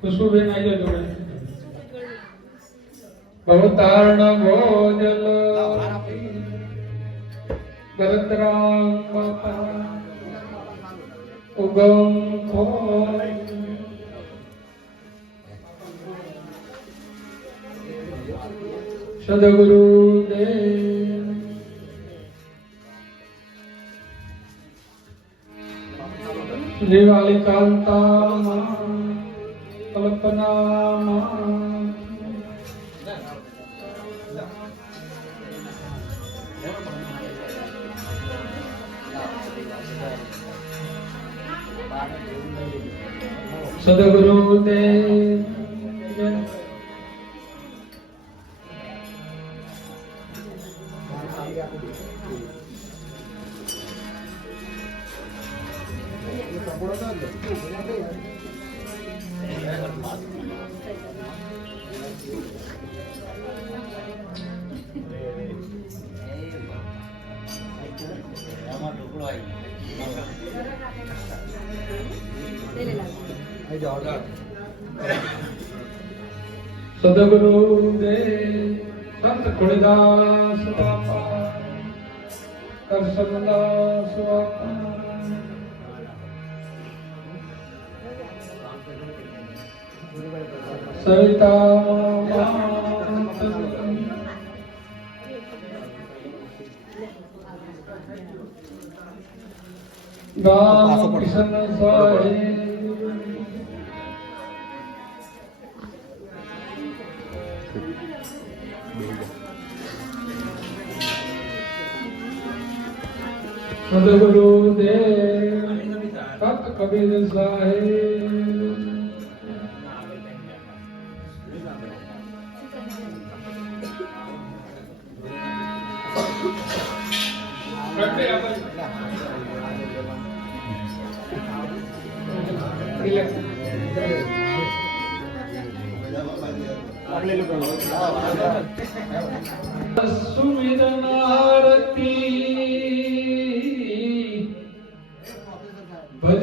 ખુશ્બુબેન આવી જાઓ જોડે ભવતારણ ભોજલ ભરતરામ બાપા ઉગમ ખોય. સદગુરુ દેવ. દિવાળી કાંતા કલ્પના સદગુરુ દેવ ਸਤਿਗੁਰੂ ਦੇ ਸੰਤ ਖੁਲਦਾਸ ਆਪਾ ਕਰਸਨ ਦਾਸ ਆਪਾ ਸਵਿਤਾ ਮਾਤ ਗਾਮ ਕਿਸ਼ਨ ਸਾਹਿਬ। ਸਤਿਗੁਰੂ ਦੇ ਸਤ ਕਬੀਰ ਸਾਹਿਬ सुमिरनारती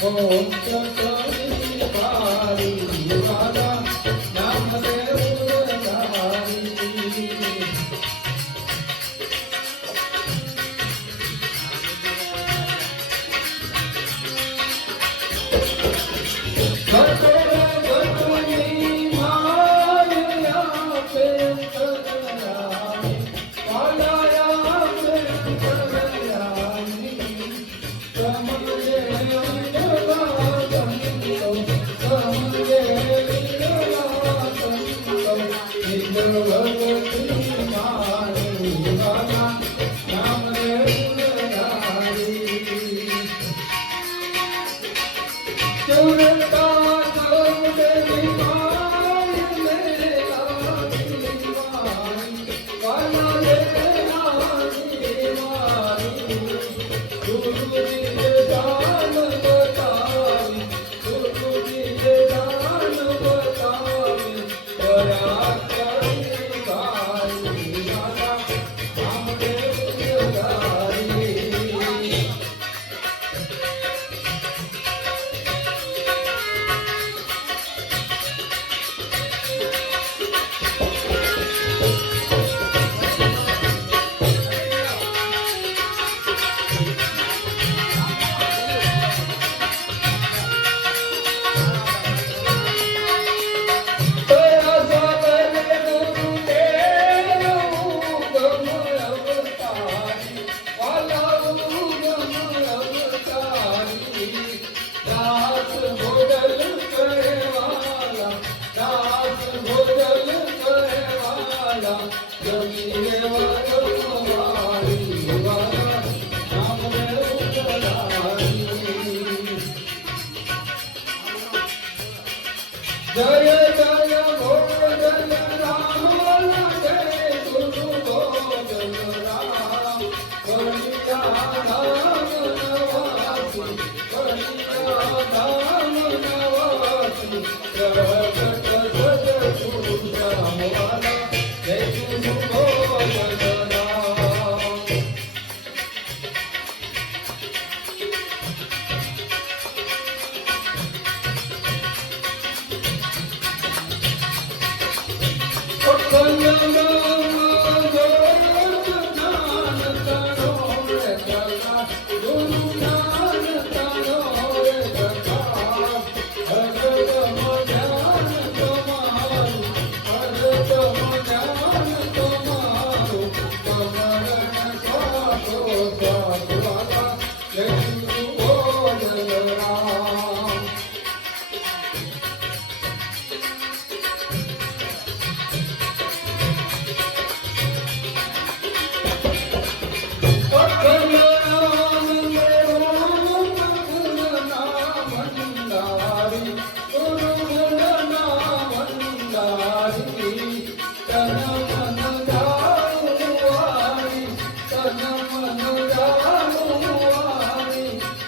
વાલા નામ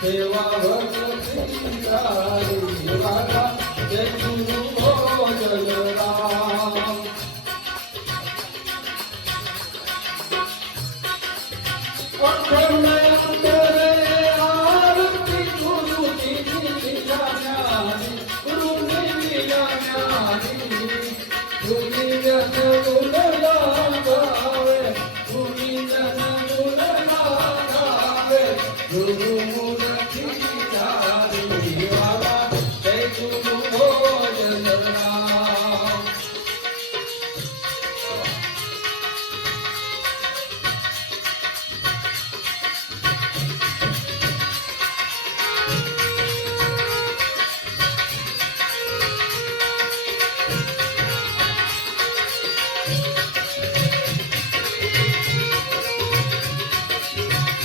સેવા ભગવતી તારી વાલા જય ગુરુ ભોજન રામ